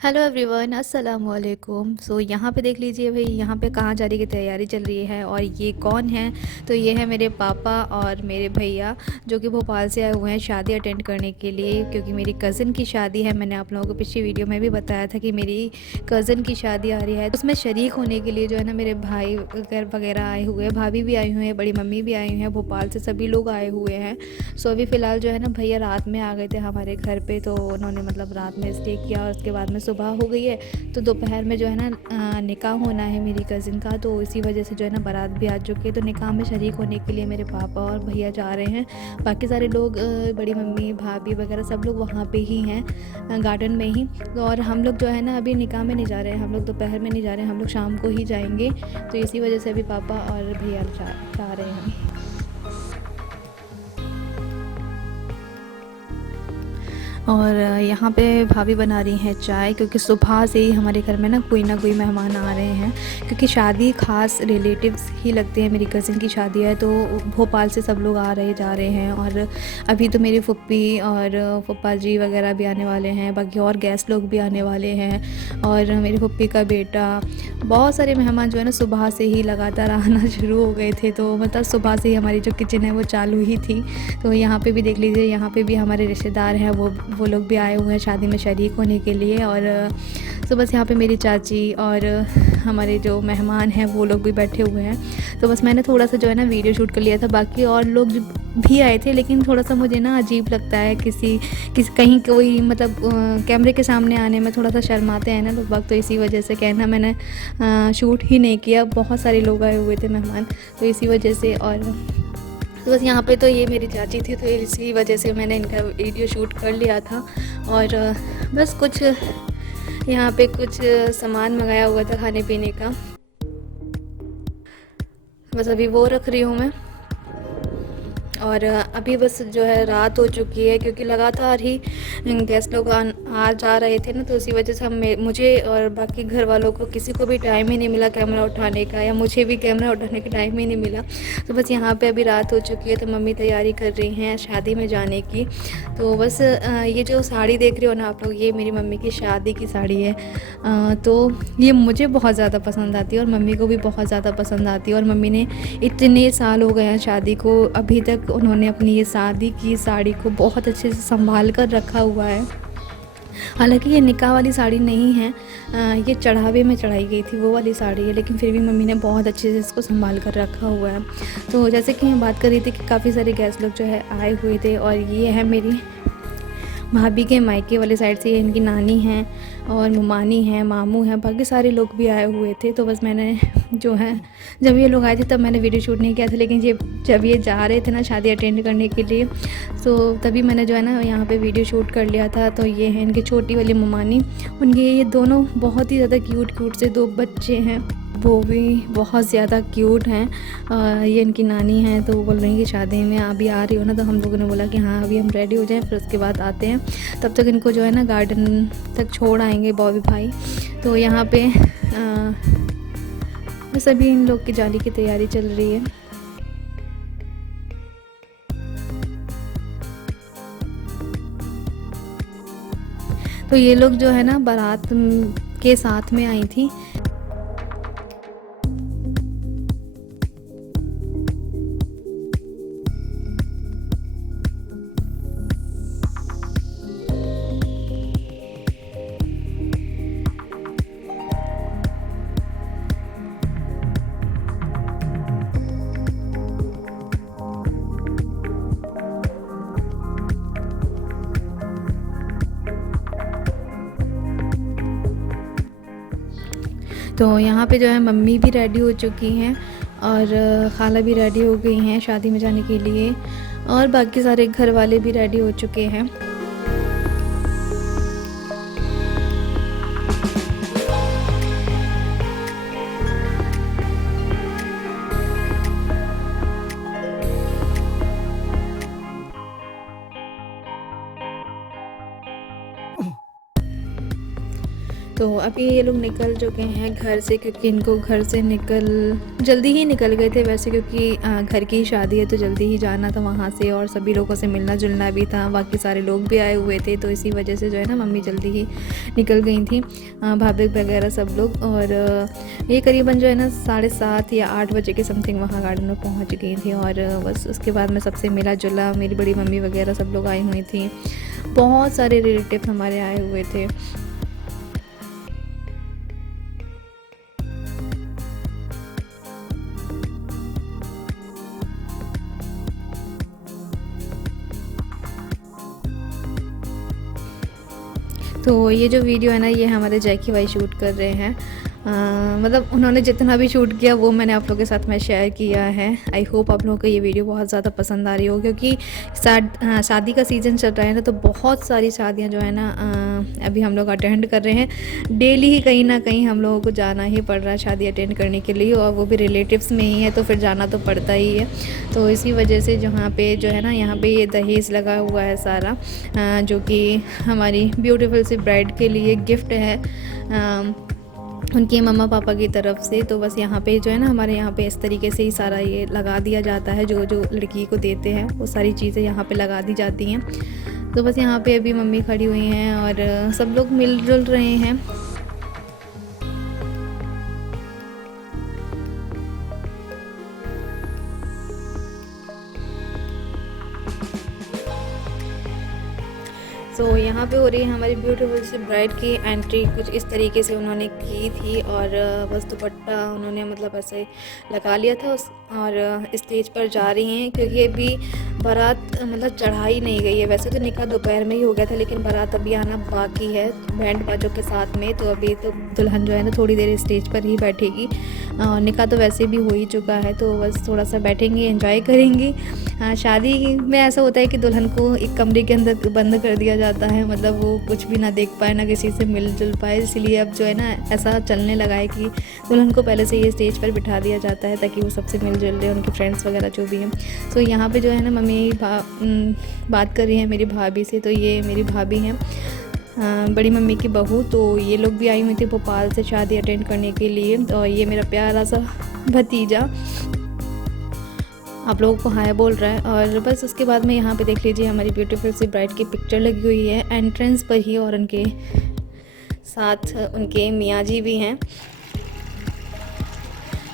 Hello everyone, अस्सलाम वालेकुम। यहाँ पे देख लीजिए भाई, यहाँ पे कहाँ जाने की तैयारी चल रही है। और ये कौन है? तो ये है मेरे पापा और मेरे भैया, जो कि भोपाल से आए हुए हैं शादी अटेंड करने के लिए, क्योंकि मेरी कज़न की शादी है। मैंने आप लोगों को पिछली वीडियो में भी बताया था कि मेरी कज़न की शादी आ रही है, तो उसमें शरीक होने के लिए जो है ना, मेरे भाई वगैरह आए हुए हैं, भाभी भी आई हुई हैं, बड़ी मम्मी भी आई हुई हैं, भोपाल से सभी लोग आए हुए हैं। अभी फ़िलहाल जो है ना, भैया रात में आ गए थे हमारे घर पे, तो उन्होंने मतलब रात में स्टे किया और उसके बाद में सुबह हो गई है। तो दोपहर में जो है ना निकाह होना है मेरी कज़िन का, तो इसी वजह से जो है ना बारात भी आ चुकी है। तो निकाह में शरीक होने के लिए मेरे पापा और भैया जा रहे हैं। बाकी सारे लोग बड़ी मम्मी भाभी वगैरह सब लोग वहाँ पे ही हैं, गार्डन में ही। तो और हम लोग जो है ना अभी निकाह में नहीं जा रहे हैं, हम लोग दोपहर में नहीं जा रहे हैं, हम लोग शाम को ही जाएंगे। तो इसी वजह से अभी पापा और भैया जा रहे हैं। और यहाँ पे भाभी बना रही हैं चाय, क्योंकि सुबह से ही हमारे घर में ना कोई मेहमान आ रहे हैं। क्योंकि शादी ख़ास रिलेटिव्स ही लगते हैं, मेरी कज़िन की शादी है, तो भोपाल से सब लोग आ रहे जा रहे हैं। और अभी तो मेरी फुप्पी और फूफा जी वगैरह भी आने वाले हैं, बाकी और गेस्ट लोग भी आने वाले हैं, और मेरी फुप्पी का बेटा, बहुत सारे मेहमान जो है ना सुबह से ही लगातार आना शुरू हो गए थे। तो मतलब सुबह से ही हमारी जो किचन है वो चालू ही थी। तो यहाँ पे भी देख लीजिए, यहाँ पे भी हमारे रिश्तेदार हैं, वो लोग भी आए हुए हैं शादी में शरीक होने के लिए। और तो बस यहाँ पे मेरी चाची और हमारे जो मेहमान हैं वो लोग भी बैठे हुए हैं। तो बस मैंने थोड़ा सा जो है ना वीडियो शूट कर लिया था, बाकी और लोग भी आए थे, लेकिन थोड़ा सा मुझे ना अजीब लगता है किसी कहीं कोई मतलब कैमरे के सामने आने में थोड़ा सा शर्माते हैं ना लोग बाग, तो इसी वजह से कहना मैंने शूट ही नहीं किया। बहुत सारे लोग आए हुए थे मेहमान, तो इसी वजह से। और तो बस यहाँ पे तो ये मेरी चाची थी, तो इसी वजह से मैंने इनका वीडियो शूट कर लिया था। और बस कुछ यहाँ पे कुछ सामान मंगाया हुआ था खाने पीने का, बस अभी वो रख रही हूँ मैं। और अभी बस जो है रात हो चुकी है, क्योंकि लगातार ही गेस्ट लोग आ जा रहे थे ना, तो इसी वजह से मुझे और बाकी घर वालों को किसी को भी टाइम ही नहीं मिला कैमरा उठाने का, या मुझे भी कैमरा उठाने का टाइम ही नहीं मिला। तो बस यहाँ पे अभी रात हो चुकी है, तो मम्मी तैयारी कर रही हैं शादी में जाने की। तो बस ये जो साड़ी देख रहे हो ना आप लोग, ये मेरी मम्मी की शादी की साड़ी है। तो ये मुझे बहुत ज़्यादा पसंद आती है और मम्मी को भी बहुत ज़्यादा पसंद आती है। और मम्मी ने इतने साल हो गए हैं शादी को, अभी तक उन्होंने अपनी ये शादी की साड़ी को बहुत अच्छे से संभाल कर रखा हुआ है। हालांकि ये निकाह वाली साड़ी नहीं है, ये चढ़ावे में चढ़ाई गई थी वो वाली साड़ी है, लेकिन फिर भी मम्मी ने बहुत अच्छे से इसको संभाल कर रखा हुआ है। तो जैसे कि मैं बात कर रही थी कि काफ़ी सारे गेस्ट लोग जो है आए हुए थे, और ये है मेरी भाभी के मायके वाले साइड से, ये इनकी नानी हैं और मुमानी हैं, मामू हैं, बाकी सारे लोग भी आए हुए थे। तो बस मैंने जो है, जब ये लोग आए थे तब मैंने वीडियो शूट नहीं किया था, लेकिन जब ये जा रहे थे ना शादी अटेंड करने के लिए, तो तभी मैंने जो है ना यहाँ पे वीडियो शूट कर लिया था। तो ये है इनकी छोटी वाली मुमानी, उनके ये दोनों बहुत ही ज़्यादा क्यूट से दो बच्चे हैं, वो भी बहुत ज़्यादा क्यूट हैं। ये इनकी नानी हैं, तो वो बोल रही हैं कि शादी में अभी आ रही हो ना, तो हम लोगों ने बोला कि हाँ अभी हम रेडी हो जाएं, फिर उसके बाद आते हैं। तब तक इनको जो है ना गार्डन तक छोड़ आएंगे बॉबी भाई। तो यहाँ पे बस अभी इन लोग की जाने की तैयारी चल रही है। तो ये लोग जो है ना बारात के साथ में आई थी। तो यहाँ पे जो है मम्मी भी रेडी हो चुकी हैं, और खाला भी रेडी हो गई हैं शादी में जाने के लिए, और बाकी सारे घर वाले भी रेडी हो चुके हैं। तो अभी ये लोग निकल चुके हैं घर से, क्योंकि इनको घर से जल्दी ही निकल गए थे वैसे, क्योंकि घर की शादी है तो जल्दी ही जाना था वहाँ से, और सभी लोगों से मिलना जुलना भी था, बाकी सारे लोग भी आए हुए थे, तो इसी वजह से जो है ना मम्मी जल्दी ही निकल गई थी, भाभी वगैरह सब लोग। और ये करीबन जो है ना 7:30 या 8 बजे के समथिंग वहाँ गार्डन में पहुँच गई थी। और बस उसके बाद में सबसे मिला जुला, मेरी बड़ी मम्मी वगैरह सब लोग आई हुई थी, बहुत सारे रिलेटिव हमारे आए हुए थे। तो ये जो वीडियो है ना, ये हमारे जैकी भाई शूट कर रहे हैं। मतलब उन्होंने जितना भी शूट किया वो मैंने आप लोगों के साथ में शेयर किया है। आई होप आप लोगों को ये वीडियो बहुत ज़्यादा पसंद आ रही हो, क्योंकि शादी का सीज़न चल रहा है ना, तो बहुत सारी शादियां जो है ना अभी हम लोग अटेंड कर रहे हैं। डेली ही कहीं ना कहीं हम लोगों को जाना ही पड़ रहा है शादी अटेंड करने के लिए, और वो भी रिलेटिव्स में ही है, तो फिर जाना तो पड़ता ही है। तो इसी वजह से जहाँ पे जो है ना, यहाँ पे ये दहेज लगा हुआ है सारा, जो कि हमारी ब्यूटीफुल सी ब्राइड के लिए गिफ्ट है उनके मम्मा पापा की तरफ से। तो बस यहाँ पे जो है ना, हमारे यहाँ पे इस तरीके से ही सारा ये लगा दिया जाता है, जो जो लड़की को देते हैं वो सारी चीज़ें यहाँ पे लगा दी जाती हैं। तो बस यहाँ पे अभी मम्मी खड़ी हुई हैं और सब लोग मिलजुल रहे हैं। तो यहाँ पे हो रही है हमारी ब्यूटीफुल सी ब्राइड की एंट्री। कुछ इस तरीके से उन्होंने की थी, और बस दुपट्टा उन्होंने मतलब ऐसे लगा लिया था और स्टेज पर जा रही हैं, क्योंकि अभी बारात मतलब चढ़ाई नहीं गई है। वैसे तो निकाह दोपहर में ही हो गया था, लेकिन बारात अभी आना बाकी है बैंड बाजों के साथ में। तो अभी तो दुल्हन जो है ना थोड़ी देर स्टेज पर ही बैठेगी, और निकाह तो वैसे भी हो ही चुका है, तो बस थोड़ा सा बैठेंगे, एंजॉय करेंगी। शादी में ऐसा होता है कि दुल्हन को एक कमरे के अंदर बंद कर दिया जाता है, मतलब वो कुछ भी ना देख पाए, ना किसी से मिल जुल पाए। इसलिए अब जो है ना ऐसा चलने लगा है कि दुल्हन को पहले से ये स्टेज पर बिठा दिया जाता है, ताकि वो सबसे मिल जुल रहे, उनके फ्रेंड्स वगैरह जो भी हैं। तो यहाँ पे जो है ना मम्मी बात कर रही है मेरी भाभी से। तो ये मेरी भाभी हैं, बड़ी मम्मी की बहू। तो ये लोग भी आई हुई थी भोपाल से शादी अटेंड करने के लिए। तो ये मेरा प्यारा सा भतीजा आप लोगों को हाय बोल रहा है। और बस उसके बाद में यहाँ पे देख लीजिए हमारी ब्यूटीफुल सी ब्राइड की पिक्चर लगी हुई है एंट्रेंस पर ही, और उनके साथ उनके मियाँ जी भी हैं।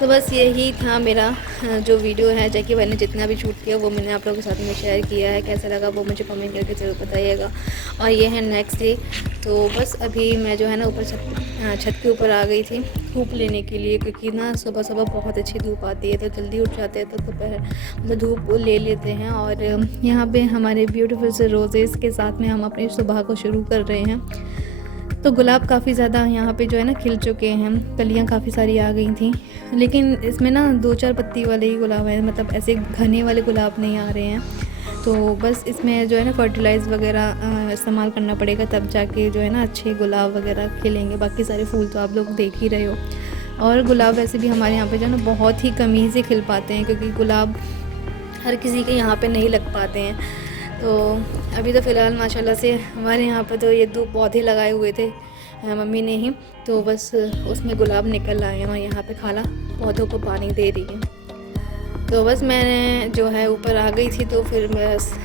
तो बस यही था मेरा जो वीडियो है, जैकी भाई ने जितना भी शूट किया वो मैंने आप लोगों के साथ में शेयर किया है। कैसा लगा वो मुझे कमेंट करके ज़रूर बताइएगा। और ये है नेक्स्ट डे। तो बस अभी मैं जो है ना ऊपर छत के ऊपर आ गई थी धूप लेने के लिए, क्योंकि ना सुबह सुबह बहुत अच्छी धूप आती है, तो जल्दी उठ जाते हैं, तो दोपहर मतलब धूप ले लेते हैं। और यहाँ पे हमारे ब्यूटीफुल से रोजेज़ के साथ में हम अपनी सुबह को शुरू कर रहे हैं। तो गुलाब काफ़ी ज़्यादा यहाँ पे जो है ना खिल चुके हैं, कलियाँ काफ़ी सारी आ गई थी, लेकिन इसमें ना 2-4 पत्ती वाले ही गुलाब हैं, मतलब ऐसे घने वाले गुलाब नहीं आ रहे हैं। तो बस इसमें जो है ना फर्टिलाइज़ वगैरह इस्तेमाल करना पड़ेगा, तब जाके जो है ना अच्छे गुलाब वगैरह खिलेंगे। बाकी सारे फूल तो आप लोग देख ही रहे हो। और गुलाब वैसे भी हमारे यहाँ पे जो है ना बहुत ही कमी से खिल पाते हैं, क्योंकि गुलाब हर किसी के यहाँ पे नहीं लग पाते हैं। तो अभी तो फ़िलहाल माशाल्लाह से हमारे यहाँ पर तो ये 2 पौधे लगाए हुए थे मम्मी ने ही, तो बस उसमें गुलाब निकल आए हैं, और यहाँ पे खाला पौधों को पानी दे रही है। तो बस मैंने जो है ऊपर आ गई थी, तो फिर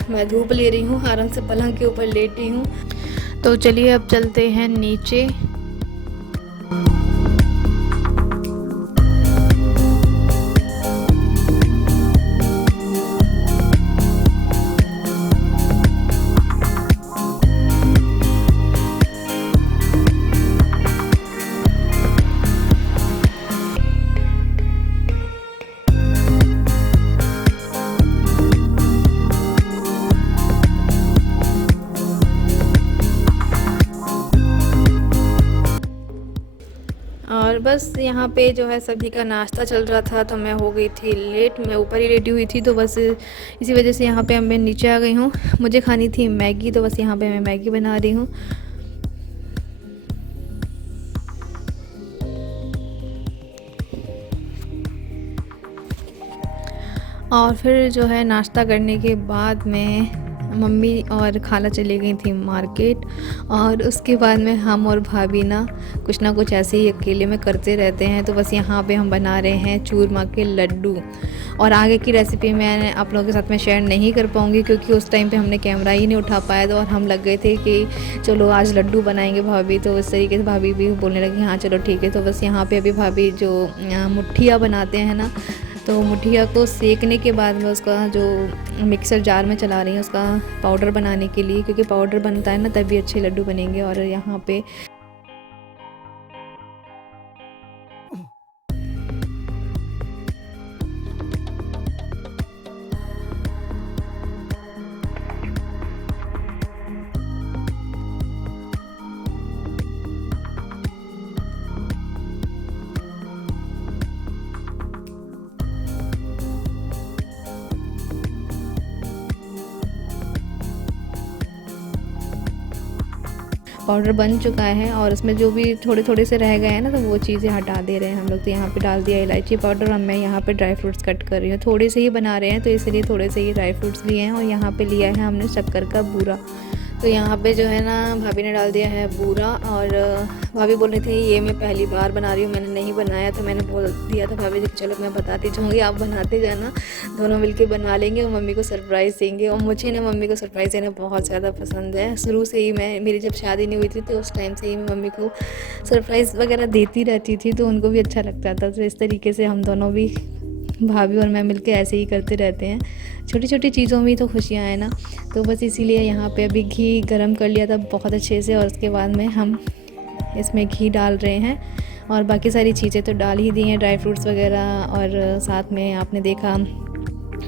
मैं धूप ले रही हूँ, आराम से पलंग के ऊपर लेटी हूँ। तो चलिए अब चलते हैं नीचे। और बस यहाँ पे जो है सभी का नाश्ता चल रहा था, तो मैं हो गई थी लेट, मैं ऊपर ही लेटी हुई थी। तो बस इसी वजह से यहाँ पे मैं नीचे आ गई हूँ। मुझे खानी थी मैगी, तो बस यहाँ पे मैं मैगी बना रही हूँ। और फिर जो है नाश्ता करने के बाद में मम्मी और खाला चली गई थी मार्केट, और उसके बाद में हम और भाभी ना कुछ ऐसे ही अकेले में करते रहते हैं। तो बस यहाँ पे हम बना रहे हैं चूरमा के लड्डू, और आगे की रेसिपी मैं आप लोगों के साथ में शेयर नहीं कर पाऊँगी क्योंकि उस टाइम पे हमने कैमरा ही नहीं उठा पाया था, और हम लग गए थे कि चलो आज लड्डू बनाएंगे भाभी। तो इस तरीके से भाभी भी बोलने लगी हाँ चलो ठीक है। तो बस यहाँ पे अभी भाभी जो मुठिया बनाते हैं ना, तो मुठिया को सेकने के बाद में उसका जो मिक्सर जार में चला रही हैं उसका पाउडर बनाने के लिए, क्योंकि पाउडर बनता है ना तभी अच्छे लड्डू बनेंगे। और यहाँ पे पाउडर बन चुका है, और उसमें जो भी थोड़े थोड़े से रह गए हैं ना, तो वो चीज़ें हटा दे रहे हैं हम लोग। तो यहाँ पे डाल दिया इलायची पाउडर, और मैं यहाँ पे ड्राई फ्रूट्स कट कर रही हूँ। थोड़े से ही बना रहे हैं तो इसलिए थोड़े से ही ड्राई फ्रूट्स लिए हैं। और यहाँ पे लिया है हमने शक्कर का बूरा। तो यहाँ पे जो है ना भाभी ने डाल दिया है बूरा, और भाभी बोल रही थी ये मैं पहली बार बना रही हूँ, मैंने नहीं बनाया। तो मैंने बोल दिया था भाभी जी चलो मैं बताती जाऊँगी, आप बनाते जाना, दोनों मिलके बना लेंगे और मम्मी को सरप्राइज़ देंगे। और मुझे ना मम्मी को सरप्राइज़ देना बहुत ज़्यादा पसंद है। शुरू से ही मेरी जब शादी नहीं हुई थी तो उस टाइम से ही मैं मम्मी को सरप्राइज़ वगैरह देती रहती थी, तो उनको भी अच्छा लगता था। तो इस तरीके से हम दोनों भी, भाभी और मैं मिलके ऐसे ही करते रहते हैं। छोटी छोटी चीज़ों में तो खुशियाँ हैं ना। तो बस इसीलिए यहाँ पे अभी घी गरम कर लिया था बहुत अच्छे से, और उसके बाद में हम इसमें घी डाल रहे हैं। और बाकी सारी चीज़ें तो डाल ही दी हैं, ड्राई फ्रूट्स वगैरह, और साथ में आपने देखा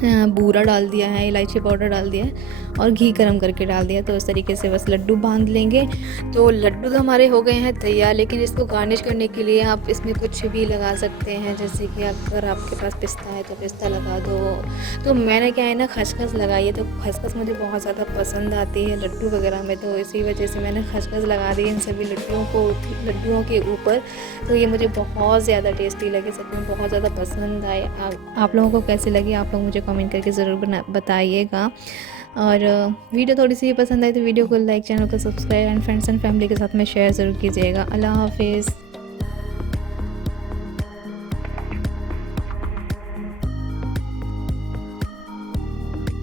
बूरा डाल दिया है, इलायची पाउडर डाल दिया है, और घी गरम करके डाल दिया। तो इस तरीके से बस लड्डू बांध लेंगे। तो लड्डू तो हमारे हो गए हैं तैयार, लेकिन इसको गार्निश करने के लिए आप इसमें कुछ भी लगा सकते हैं। जैसे कि अगर आपके पास पिस्ता है तो पिस्ता लगा दो। तो मैंने क्या है ना खसखस लगाई है, तो खसखस मुझे बहुत ज़्यादा पसंद आती है लड्डू वगैरह में, तो इसी वजह से मैंने खसखस लगा दी इन सभी लड्डुओं के ऊपर। तो ये मुझे बहुत ज़्यादा टेस्टी लगे, सच में बहुत ज़्यादा पसंद आए। आप लोगों को कैसे लगे आप लोग मुझे कमेंट करके ज़रूर बताइएगा। और वीडियो थोड़ी सी पसंद आई तो वीडियो को लाइक, चैनल को subscribe, and friends and family के साथ में शेयर ज़रूर कीजिएगा। अल्लाह हाफिज़।